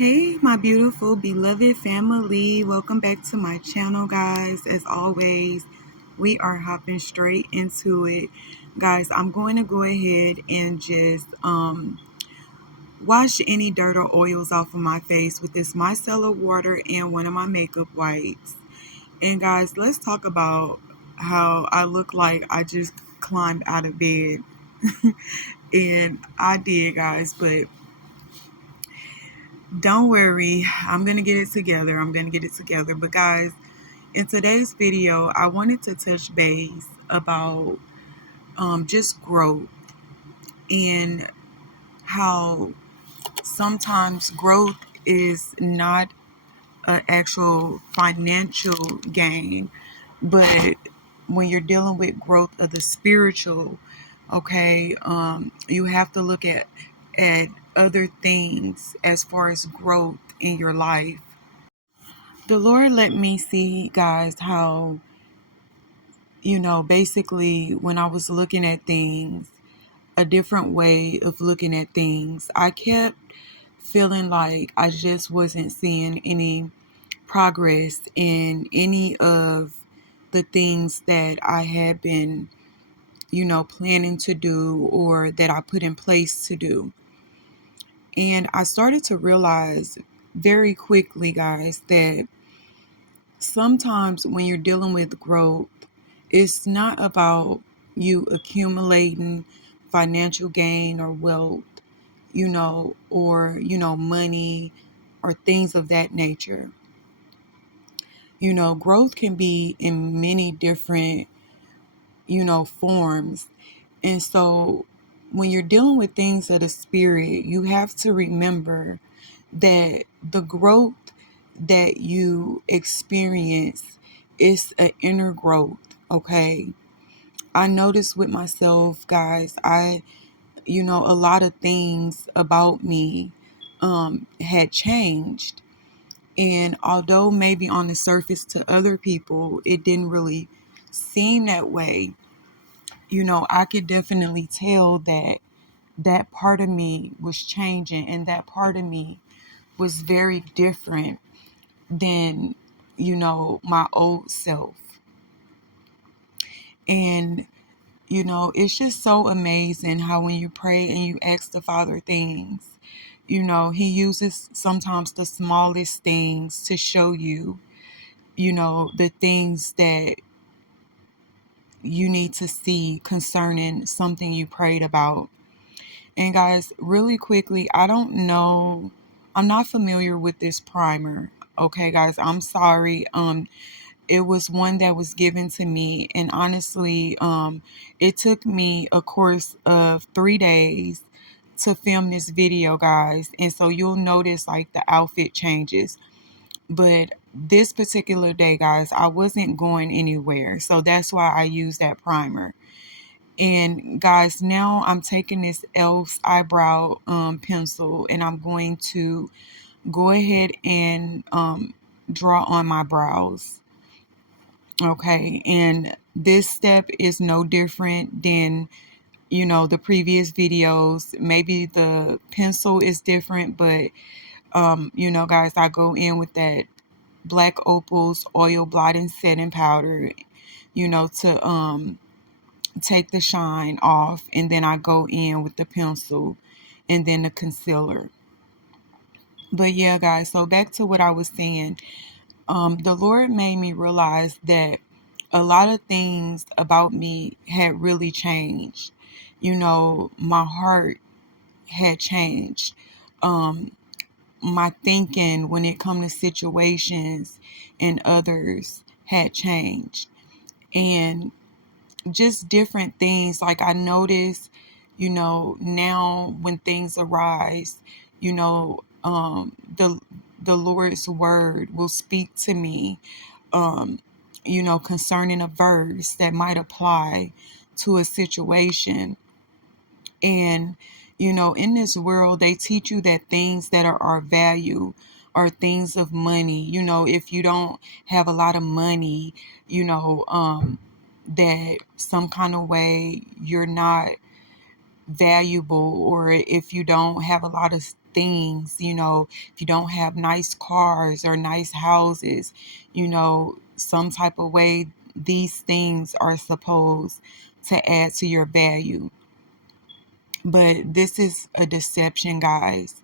Hey, my beautiful, beloved family. Welcome back to my channel, guys. As always, we are hopping straight into it. Guys, I'm going to go ahead and just wash any dirt or oils off of my face with this micellar water and one of my makeup wipes. And guys, let's talk about how I look like I just climbed out of bed. And I did, guys, but don't worry, I'm going to get it together. But guys, in today's video, I wanted to touch base about just growth and how sometimes growth is not an actual financial gain, but when you're dealing with growth of the spiritual, okay, you have to look at other things as far as growth in your life. The Lord let me see, guys, how, basically when I was looking at things, a different way of looking at things, I kept feeling like I just wasn't seeing any progress in any of the things that I had been, planning to do or that I put in place to do. And I started to realize very quickly, guys, that sometimes when you're dealing with growth, it's not about you accumulating financial gain or wealth, or, money or things of that nature. Growth can be in many different, forms. And so when you're dealing with things of the spirit, you have to remember that the growth that you experience is an inner growth, okay? I noticed with myself, guys, a lot of things about me had changed. And although maybe on the surface to other people, it didn't really seem that way, I could definitely tell that that part of me was changing and that part of me was very different than, my old self. And, it's just so amazing how when you pray and you ask the Father things, He uses sometimes the smallest things to show you, the things that you need to see concerning something you prayed about. And guys, really quickly, I don't know, I'm not familiar with this primer. Okay, guys, I'm sorry. It was one that was given to me, and honestly, it took me a course of 3 days to film this video, guys. And so you'll notice like the outfit changes. But this particular day, guys, I wasn't going anywhere. So that's why I used that primer. And guys, now I'm taking this e.l.f.'s eyebrow pencil, and I'm going to go ahead and draw on my brows. Okay, and this step is no different than, the previous videos. Maybe the pencil is different, but, guys, I go in with that Black Opal's oil blotting setting powder, to take the shine off, and then I go in with the pencil and then the concealer. But yeah, guys, so back to what I was saying. The Lord made me realize that a lot of things about me had really changed. My heart had changed. Um, my thinking when it come to situations and others had changed. And just different things. Like I notice, now when things arise, the Lord's word will speak to me, um, concerning a verse that might apply to a situation. And, in this world, they teach you that things that are our value are things of money. If you don't have a lot of money, that some kind of way you're not valuable, or if you don't have a lot of things, if you don't have nice cars or nice houses, some type of way, these things are supposed to add to your value. But this is a deception, guys.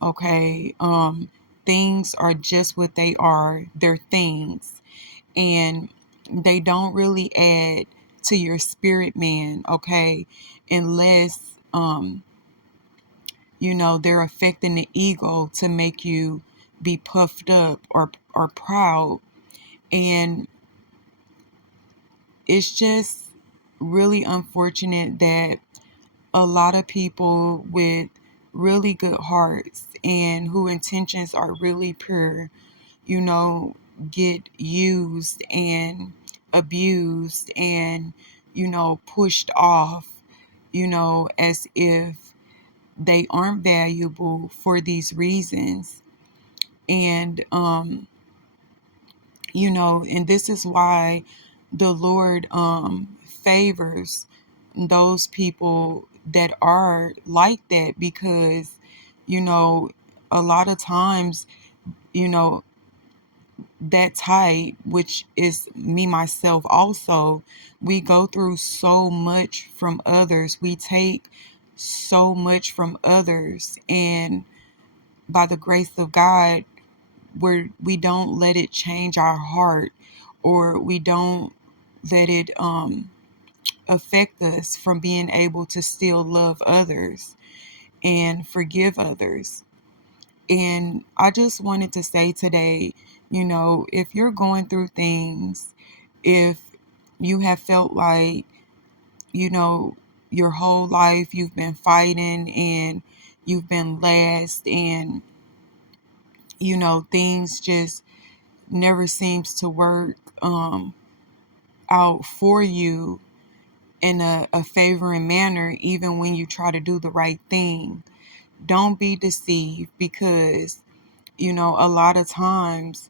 Okay. Things are just what they are. They're things. And they don't really add to your spirit, man, okay? Unless they're affecting the ego to make you be puffed up or proud. And it's just really unfortunate that a lot of people with really good hearts and who intentions are really pure, you know, get used and abused and, pushed off, as if they aren't valuable for these reasons. And, and this is why the Lord favors those people that are like that, because, a lot of times, you know, that type, which is me myself also, we go through so much from others. We take so much from others. And by the grace of God, we don't let it change our heart, or we don't let it affect us from being able to still love others and forgive others. And I just wanted to say today, if you're going through things, if you have felt like, you know, your whole life you've been fighting and you've been last, and, things just never seems to work out for you in a favoring manner, even when you try to do the right thing, don't be deceived, because, a lot of times,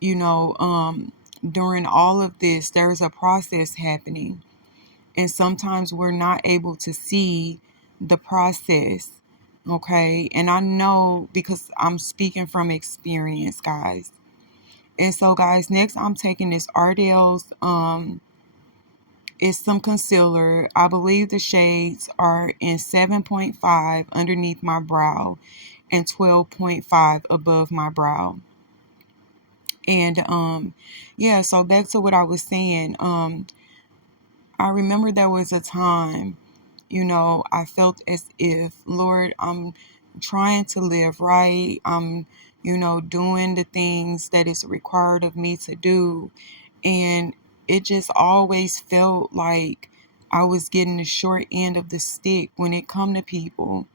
during all of this, there's a process happening. And sometimes we're not able to see the process. Okay. And I know, because I'm speaking from experience, guys. And so, guys, next I'm taking this Ardell's, it's some concealer. I believe the shades are in 7.5 underneath my brow and 12.5 above my brow. And yeah, so back to what I was saying. I remember there was a time, I felt as if, Lord, I'm trying to live right. I'm, doing the things that is required of me to do. And it just always felt like I was getting the short end of the stick when it come to people.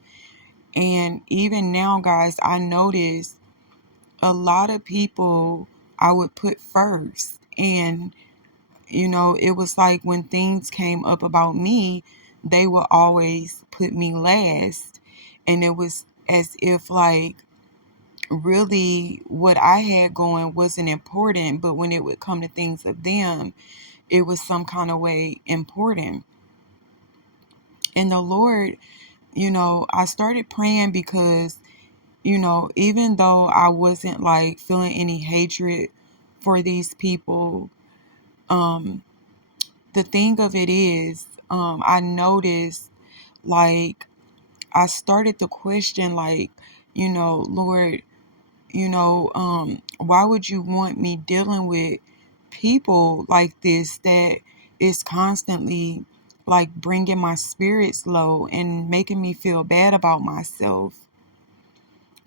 And even now, guys, I notice a lot of people I would put first. And, it was like when things came up about me, they would always put me last. And it was as if, like, really what I had going wasn't important, but when it would come to things of them, it was some kind of way important. And the Lord, I started praying because, even though I wasn't like feeling any hatred for these people, um, the thing of it is, I noticed, like, I started to question, like, Lord, why would you want me dealing with people like this that is constantly like bringing my spirits low and making me feel bad about myself?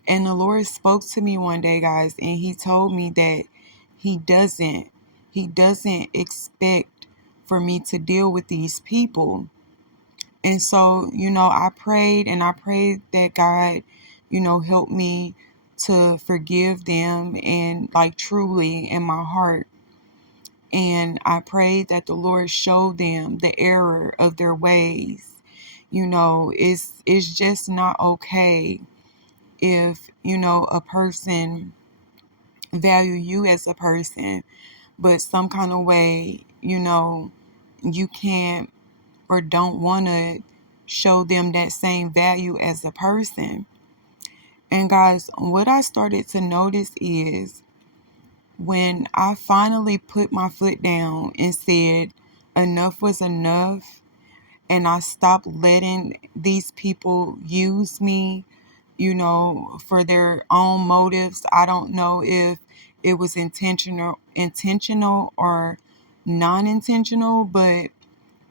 And the Lord spoke to me one day, guys, and he told me that he doesn't he doesn't expect for me to deal with these people. And so, I prayed, and I prayed that God, help me to forgive them, and like truly in my heart. And I prayed that the Lord showed them the error of their ways. It's just not okay if, a person value you as a person, but some kind of way, you can't or don't want to show them that same value as a person. And guys, what I started to notice is when I finally put my foot down and said enough was enough, and I stopped letting these people use me, for their own motives. I don't know if it was intentional or non-intentional, but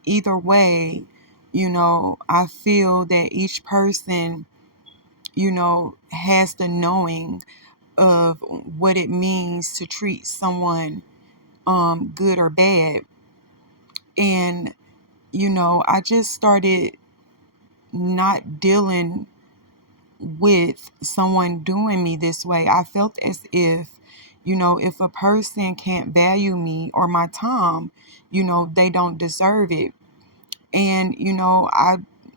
either way, I feel that each person, has the knowing of what it means to treat someone good or bad. And, I just started not dealing with someone doing me this way. I felt as if, if a person can't value me or my time, they don't deserve it. And,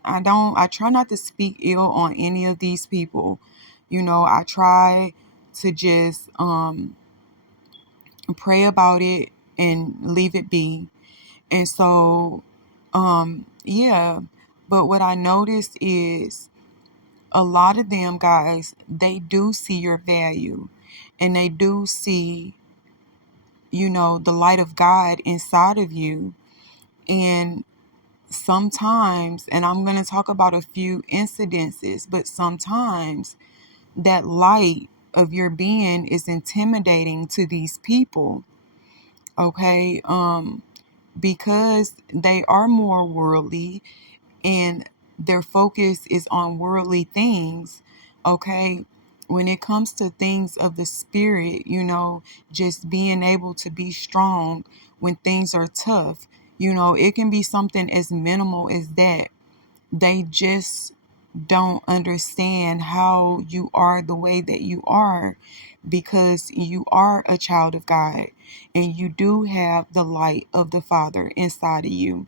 I try not to speak ill on any of these people. I try to just pray about it and leave it be. And so, yeah. But what I noticed is a lot of them guys, they do see your value, and they do see, the light of God inside of you. And sometimes, and I'm going to talk about a few incidences, but sometimes that light of your being is intimidating to these people. Okay. Because they are more worldly, and their focus is on worldly things. Okay. When it comes to things of the spirit, just being able to be strong when things are tough, it can be something as minimal as that. They just don't understand how you are the way that you are, because you are a child of God, and you do have the light of the Father inside of you.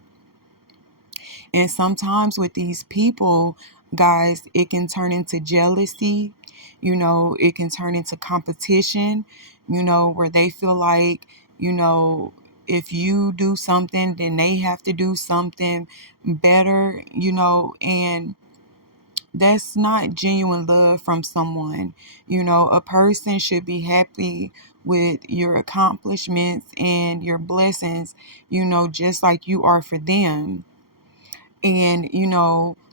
And sometimes with these people, guys, it can turn into jealousy, it can turn into competition, where they feel like, if you do something, then they have to do something better, and that's not genuine love from someone. A person should be happy with your accomplishments and your blessings, just like you are for them. And,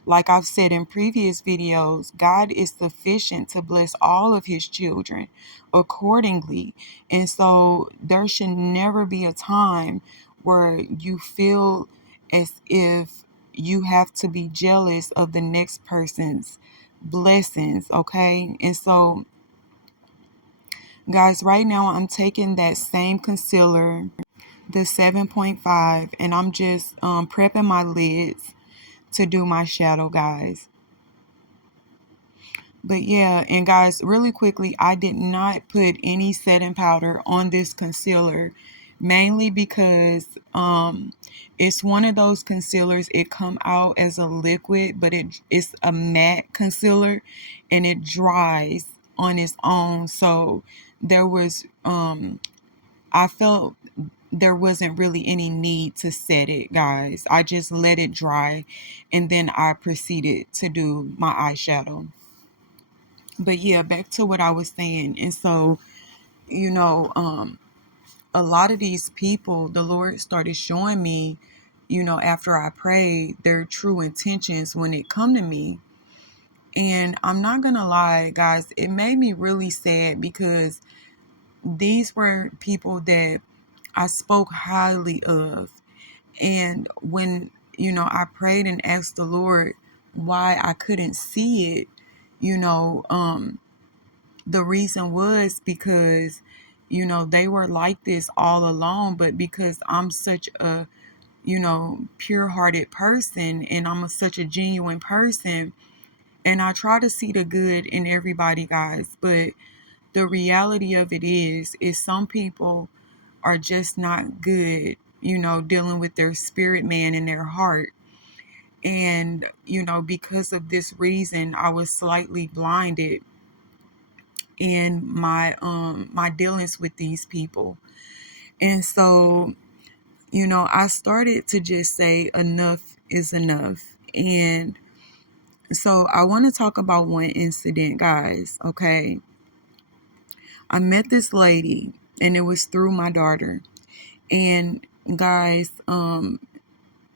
like I've said in previous videos, God is sufficient to bless all of his children accordingly. And so there should never be a time where you feel as if you have to be jealous of the next person's blessings, okay? And so, guys, right now I'm taking that same concealer, the 7.5, and I'm just prepping my lids to do my shadow, guys. But yeah, and guys, really quickly, I did not put any setting powder on this concealer, mainly because it's one of those concealers, it come out as a liquid, but it's a matte concealer, and it dries on its own. So there was I felt there wasn't really any need to set it, guys. I just let it dry, and then I proceeded to do my eyeshadow. But yeah, back to what I was saying. And so, you know, um, a lot of these people, the Lord started showing me, after I prayed, their true intentions when it come to me. And I'm not gonna lie, guys, it made me really sad, because these were people that I spoke highly of. And when, I prayed and asked the Lord why I couldn't see it, you know, um, the reason was because, they were like this all along, but because I'm such a, pure hearted person, and such a genuine person, and I try to see the good in everybody, guys. But the reality of it is some people are just not good, dealing with their spirit man in their heart. And, because of this reason, I was slightly blinded in my dealings with these people. And so, I started to just say enough is enough. And So I want to talk about one incident, guys. Okay. I met this lady and it was through my daughter. And guys, I'm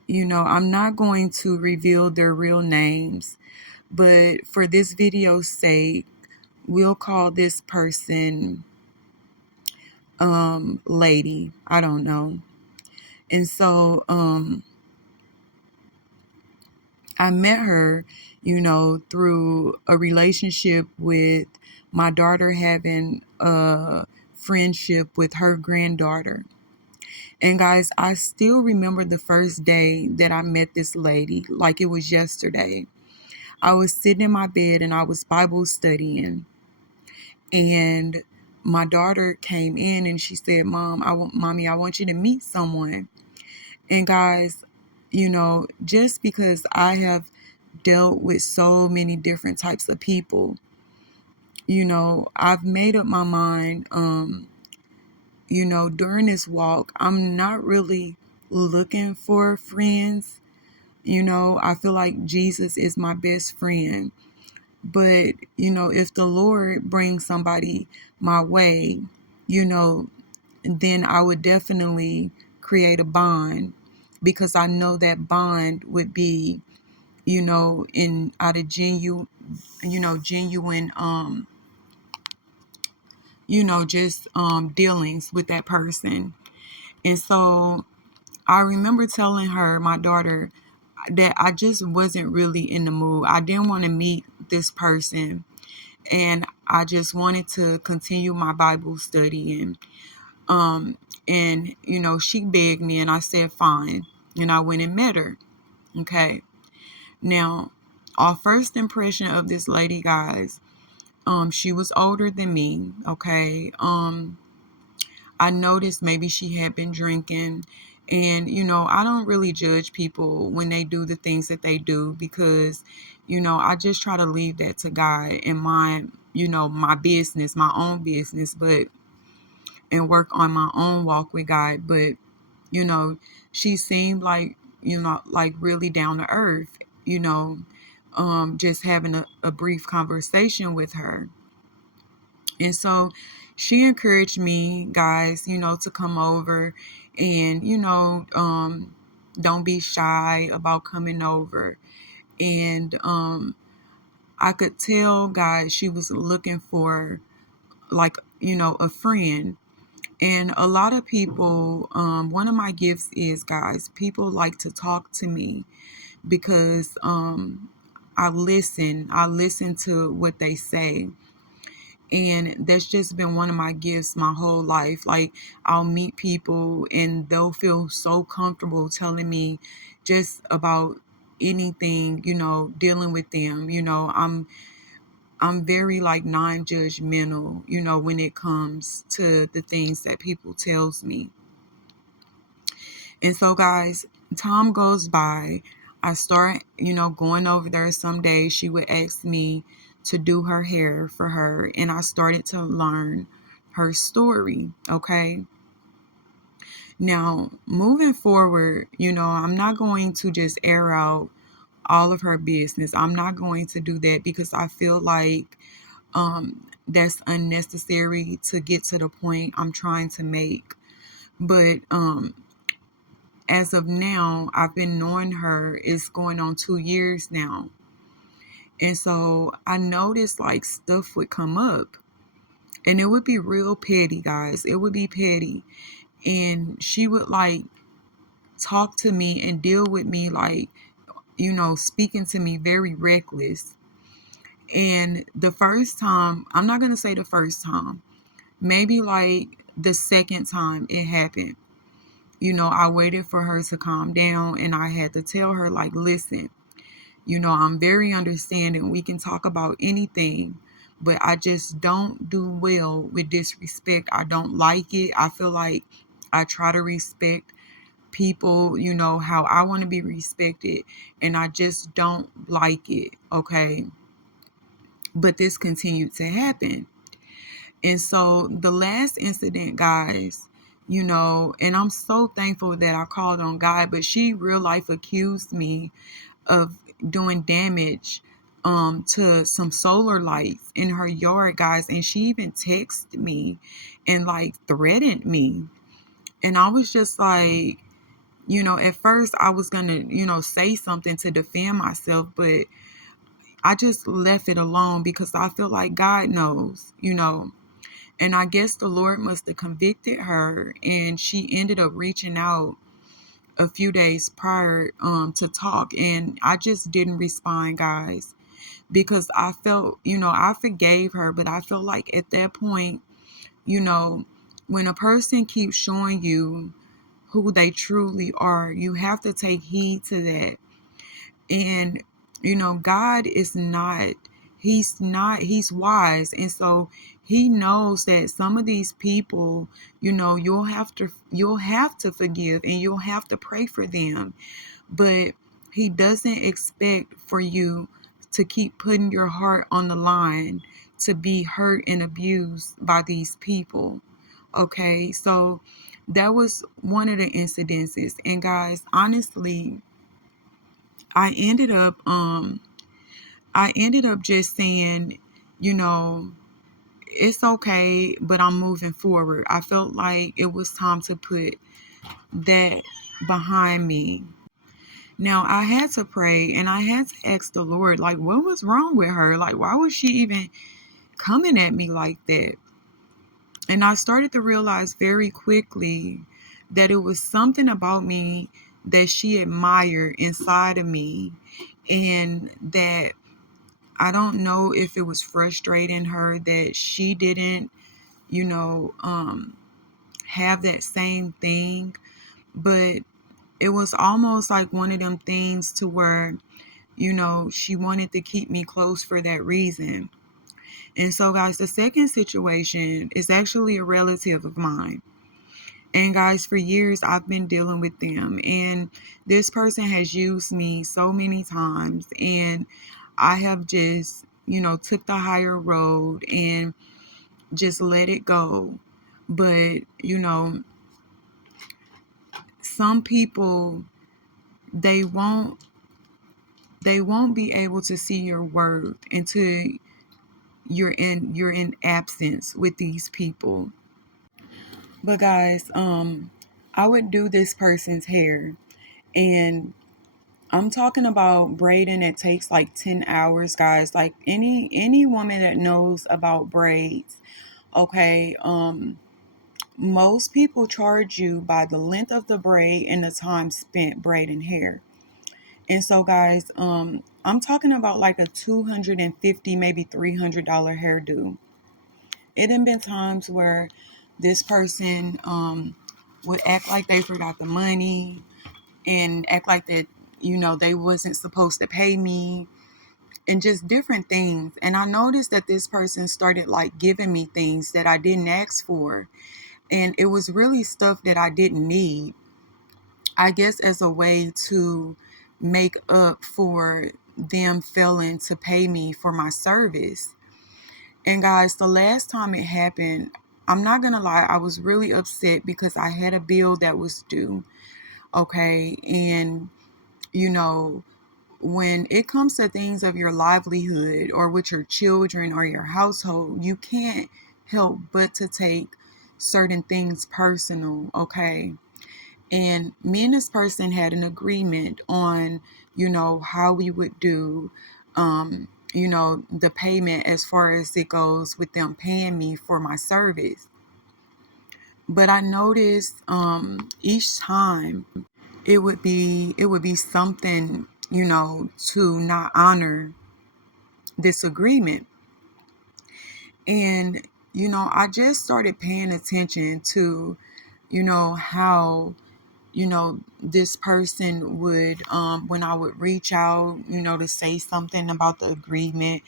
not going to reveal their real names, but for this video's sake, we'll call this person lady. I don't know. And so I met her, through a relationship with my daughter having a friendship with her granddaughter. And guys, I still remember the first day that I met this lady like it was yesterday. I was sitting in my bed and I was Bible studying, and my daughter came in and she said, Mommy, I want you to meet someone. And guys, just because I have dealt with so many different types of people, I've made up my mind, during this walk, I'm not really looking for friends. I feel like Jesus is my best friend. But, if the Lord brings somebody my way, you know, then I would definitely create a bond, because I know that bond would be, in out of genuine, just dealings with that person. And so I remember telling her, my daughter, that I just wasn't really in the mood. I didn't want to meet this person, and I just wanted to continue my Bible study. And she begged me, and I said fine, and I went and met her. Okay. Now, our first impression of this lady, guys, she was older than me. Okay. I noticed maybe she had been drinking. And, I don't really judge people when they do the things that they do, because, I just try to leave that to God and my business, my own business, and work on my own walk with God. But, you know, she seemed like, like really down to earth, just having a brief conversation with her. And so she encouraged me, guys, to come over, and, don't be shy about coming over. And I could tell, guys, she was looking for, like, a friend. And a lot of people, one of my gifts is, guys, people like to talk to me, because I listen to what they say. And that's just been one of my gifts my whole life. Like, I'll meet people and they'll feel so comfortable telling me just about anything, dealing with them. I'm very like non-judgmental, when it comes to the things that people tells me. And so, guys, time goes by. I start, going over there. Some days she would ask me to do her hair for her, and I started to learn her story. Okay. Now, moving forward, I'm not going to just air out all of her business. I'm not going to do that, because I feel like that's unnecessary to get to the point I'm trying to make. But as of now, I've been knowing her, it's going on 2 years now. And so I noticed like stuff would come up, and it would be real petty, guys. It would be petty. And she would like talk to me and deal with me like, speaking to me very reckless. And the first time, I'm not going to say the first time, maybe like the second time it happened, I waited for her to calm down, and I had to tell her, like, listen, I'm very understanding. We can talk about anything, but I just don't do well with disrespect. I don't like it. I feel like I try to respect people, how I want to be respected, and I just don't like it. Okay. But this continued to happen. And so the last incident, guys, and I'm so thankful that I called on God, but she real life accused me of doing damage to some solar lights in her yard, guys, and she even texted me and like threatened me. And I was just like, at first I was gonna, say something to defend myself, but I just left it alone because I feel like God knows. And I guess the Lord must have convicted her, and she ended up reaching out a few days prior to talk, and I just didn't respond, guys, because I felt, I forgave her, but I felt like at that point, you know, when a person keeps showing you who they truly are, you have to take heed to that. And God is not, he's wise, and so he knows that some of these people, you'll have to forgive, and you'll have to pray for them, but he doesn't expect for you to keep putting your heart on the line to be hurt and abused by these people. Okay, so that was one of the incidences. And guys, honestly, I ended up just saying, you know, it's okay, but I'm moving forward. I felt like it was time to put that behind me. Now, I had to pray and I had to ask the Lord, like, what was wrong with her? Like, why was she even coming at me like that? And I started to realize very quickly that it was something about me that she admired inside of me, and that I don't know if it was frustrating her that she didn't, you know, um, have that same thing, but it was almost like one of them things to where, she wanted to keep me close for that reason. And so, guys, the second situation is actually a relative of mine. And guys, for years I've been dealing with them, and this person has used me so many times, and I have just, took the higher road and just let it go. But, some people, they won't they won't be able to see your worth until you're in absence with these people. But guys, I would do this person's hair, and I'm talking about braiding. It takes like 10 hours, guys. Like any woman that knows about braids, okay, most people charge you by the length of the braid and the time spent braiding hair. And so, guys, I'm talking about like a 250, maybe $300 hairdo. It done been times where this person would act like they forgot the money and act like that, they wasn't supposed to pay me, and just different things. And I noticed that this person started like giving me things that I didn't ask for. And it was really stuff that I didn't need, I guess, as a way to make up for them failing to pay me for my service. And guys, the last time it happened, I'm not gonna lie, I was really upset because I had a bill that was due. Okay. And, you know, when it comes to things of your livelihood or with your children or your household, you can't help but to take certain things personal. Okay. And me and this person had an agreement on, how we would do, the payment as far as it goes with them paying me for my service. But I noticed each time it would be something, to not honor this agreement. And, I just started paying attention to, how this person would, when I would reach out, to say something about the agreement,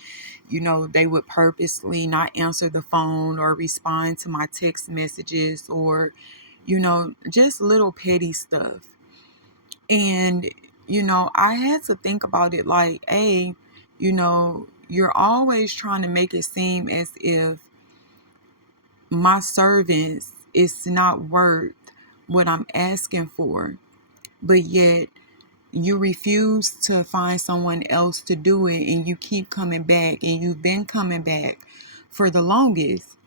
they would purposely not answer the phone or respond to my text messages, or, just little petty stuff. And, I had to think about it like, hey, you're always trying to make it seem as if my servants is not worth what I'm asking for. But yet, you refuse to find someone else to do it, and you keep coming back, and you've been coming back for the longest.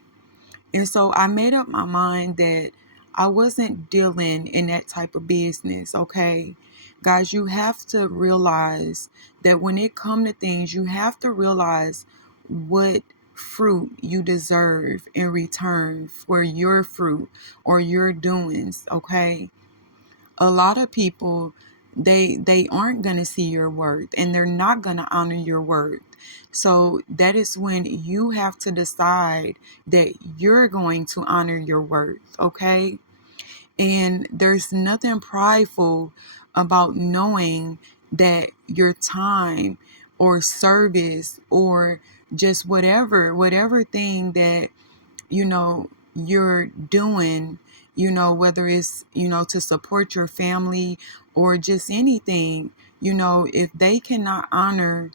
And so I made up my mind that I wasn't dealing in that type of business, okay? Guys, you have to realize that when it comes to things, you have to realize what fruit you deserve in return for your fruit or your doings, okay? A lot of people, they aren't going to see your worth, and they're not going to honor your worth. So that is when you have to decide that you're going to honor your worth, okay? And there's nothing prideful about knowing that your time or service or just whatever thing that you're doing, whether it's, to support your family or just anything, if they cannot honor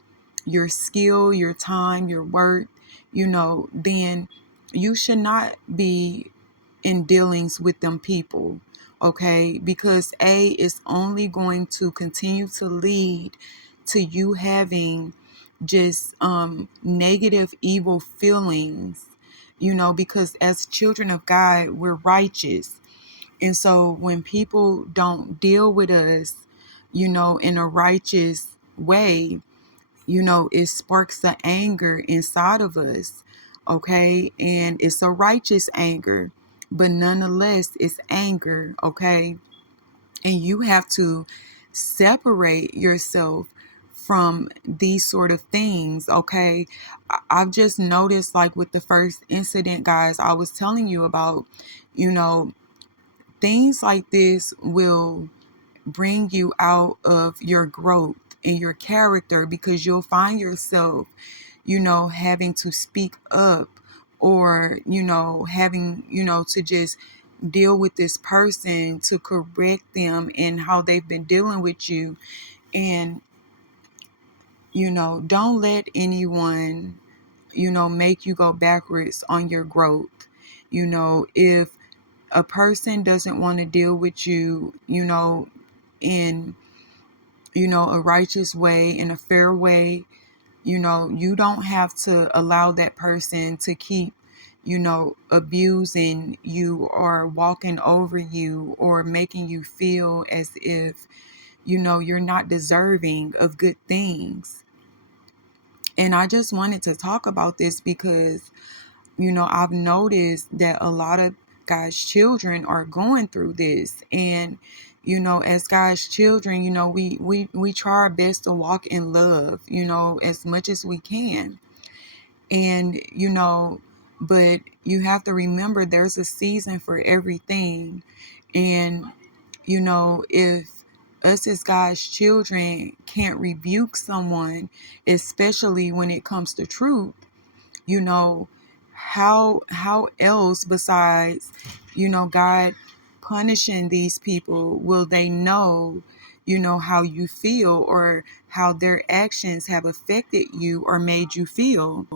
your skill, your time, your work, then you should not be in dealings with them people, okay? Because is only going to continue to lead to you having just negative, evil feelings, because as children of God, we're righteous. And so when people don't deal with us, in a righteous way, it sparks the anger inside of us, okay? And it's a righteous anger, but nonetheless, it's anger, okay? And you have to separate yourself from these sort of things, okay? I've just noticed, like with the first incident, guys, I was telling you about, you know, things like this will bring you out of your growth and your character, because you'll find yourself, having to speak up, or, having, to just deal with this person to correct them in how they've been dealing with you. And, don't let anyone, make you go backwards on your growth. If a person doesn't want to deal with you, in, a righteous way, in a fair way, you don't have to allow that person to keep, abusing you or walking over you or making you feel as if, you're not deserving of good things. And I just wanted to talk about this because, I've noticed that a lot of God's children are going through this. And, as God's children, we try our best to walk in love, as much as we can. And, but you have to remember there's a season for everything. And, if us as God's children can't rebuke someone, especially when it comes to truth, you know how else besides, God punishing these people will they know, how you feel, or how their actions have affected you or made you feel.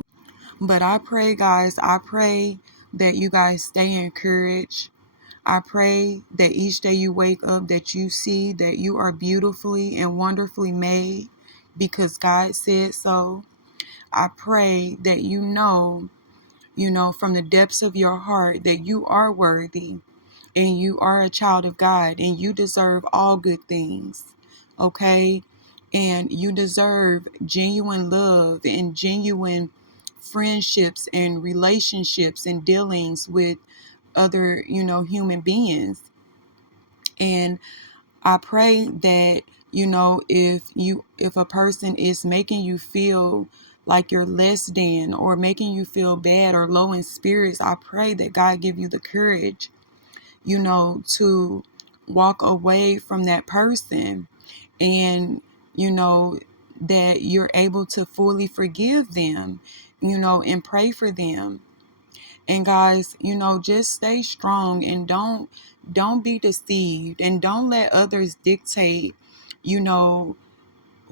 But I pray, guys, I pray that you guys stay encouraged. I pray that each day you wake up, that you see that you are beautifully and wonderfully made because God said so. I pray that from the depths of your heart, that you are worthy and you are a child of God and you deserve all good things, okay? And you deserve genuine love and genuine friendships and relationships and dealings with other, human beings. And I pray that, if a person is making you feel like you're less than or making you feel bad or low in spirits, I pray that God give you the courage, to walk away from that person, and, that you're able to fully forgive them, and pray for them. And guys, just stay strong and don't be deceived, and don't let others dictate, you know,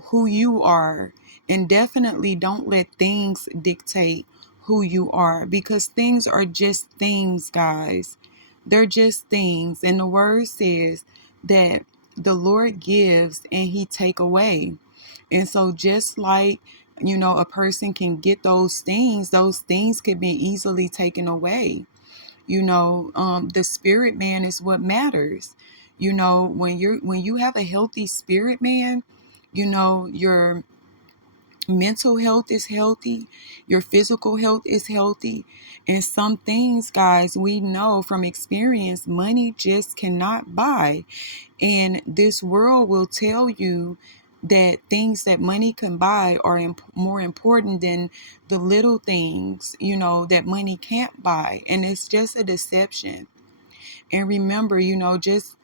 who you are. And definitely don't let things dictate who you are, because things are just things, guys. They're just things. And the word says that the Lord gives and he take away. And so just like, a person can get those things could be easily taken away. The spirit man is what matters. When you have a healthy spirit man, your mental health is healthy, your physical health is healthy. And some things, guys, we know from experience, money just cannot buy. And this world will tell you that things that money can buy are more important than the little things, that money can't buy. And it's just a deception. And remember, just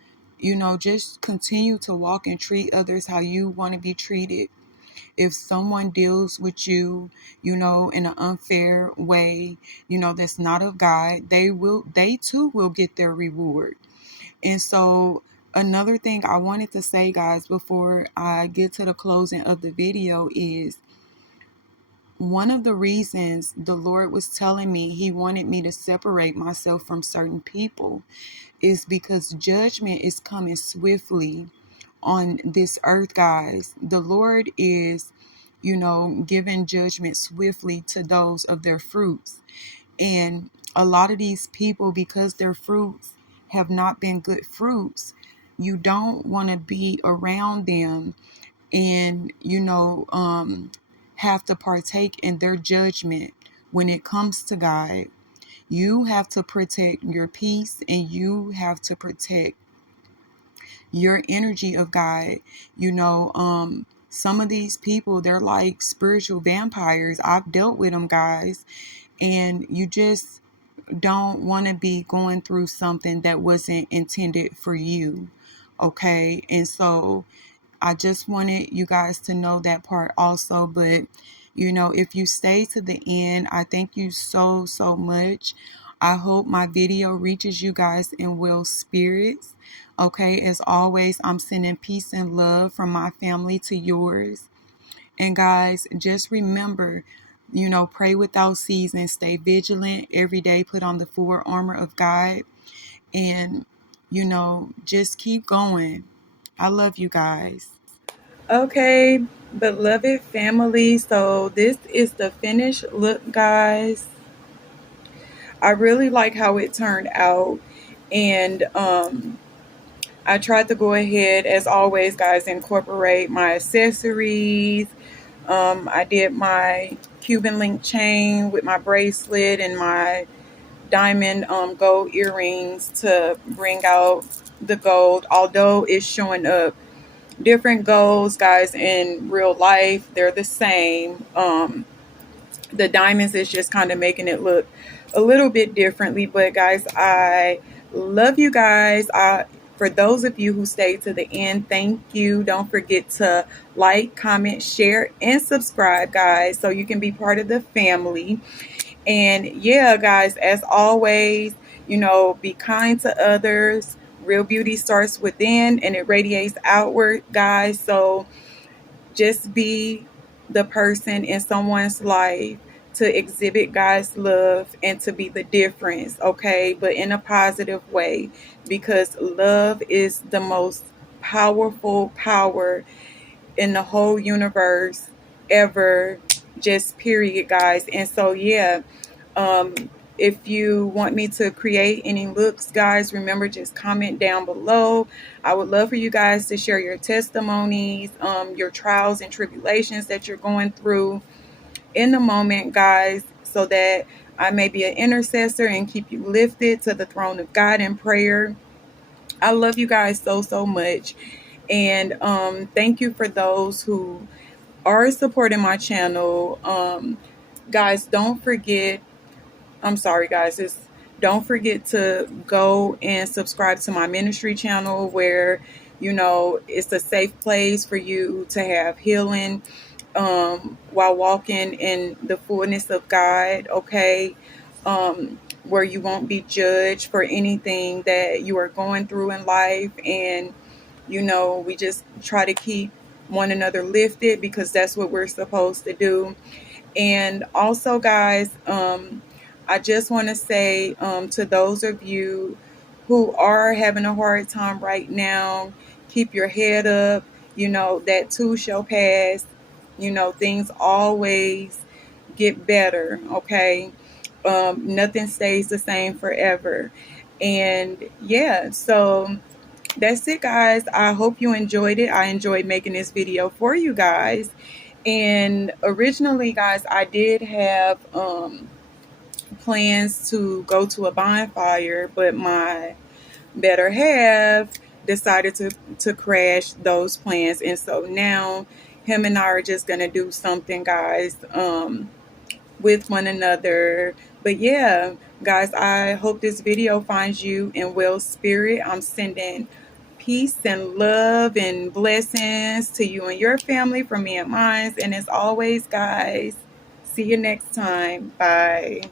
continue to walk and treat others how you want to be treated. If someone deals with you, in an unfair way, that's not of God, they too will get their reward. And so another thing I wanted to say, guys, before I get to the closing of the video is one of the reasons the Lord was telling me he wanted me to separate myself from certain people is because judgment is coming swiftly on this earth, guys. The Lord is, giving judgment swiftly to those of their fruits. And a lot of these people, because their fruits have not been good fruits, you don't want to be around them and, have to partake in their judgment when it comes to God. You have to protect your peace and you have to protect your energy of God. Some of these people, they're like spiritual vampires. I've dealt with them, guys. And you just don't want to be going through something that wasn't intended for you. Okay. And so I just wanted you guys to know that part also. But, if you stay to the end, I thank you so, so much. I hope my video reaches you guys in well spirits. Okay. As always, I'm sending peace and love from my family to yours. And guys, just remember, pray without ceasing, stay vigilant every day, put on the full armor of God, and, just keep going. I love you guys. Okay, beloved family, so this is the finished look, guys. I really like how it turned out. And I tried to go ahead, as always, guys, incorporate my accessories. I did my Cuban link chain with my bracelet and my diamond gold earrings to bring out the gold, although it's showing up different golds, guys. In real life, they're the same. The diamonds is just kind of making it look a little bit differently. But guys, I love you guys. For those of you who stayed to the end, thank you. Don't forget to like, comment, share, and subscribe, guys, so you can be part of the family. And yeah, guys, as always, be kind to others. Real beauty starts within and it radiates outward, guys. So just be the person in someone's life to exhibit God's love and to be the difference, okay? But in a positive way, because love is the most powerful power in the whole universe ever, just period, guys. And so, yeah, um, if you want me to create any looks, guys, remember, just comment down below. I would love for you guys to share your testimonies, your trials and tribulations that you're going through in the moment, guys, so that I may be an intercessor and keep you lifted to the throne of God in prayer. I love you guys so, so much. And thank you for those who are supporting my channel. Guys, don't forget, I'm sorry, guys. Don't forget to go and subscribe to my ministry channel where, it's a safe place for you to have healing while walking in the fullness of God, okay? Where you won't be judged for anything that you are going through in life. And, we just try to keep one another lifted because that's what we're supposed to do. And also, guys, I just want to say to those of you who are having a hard time right now, Keep your head up. That too shall pass. Things always get better, okay? Nothing stays the same forever. And yeah, so that's it, guys. I hope you enjoyed it. I enjoyed making this video for you guys. And originally, guys, I did have plans to go to a bonfire, but my better half decided to crash those plans. And so now him and I are just gonna do something, guys, with one another. But yeah, guys, I hope this video finds you in well spirit. I'm sending peace and love and blessings to you and your family from me and mine. And as always, guys, see you next time. Bye.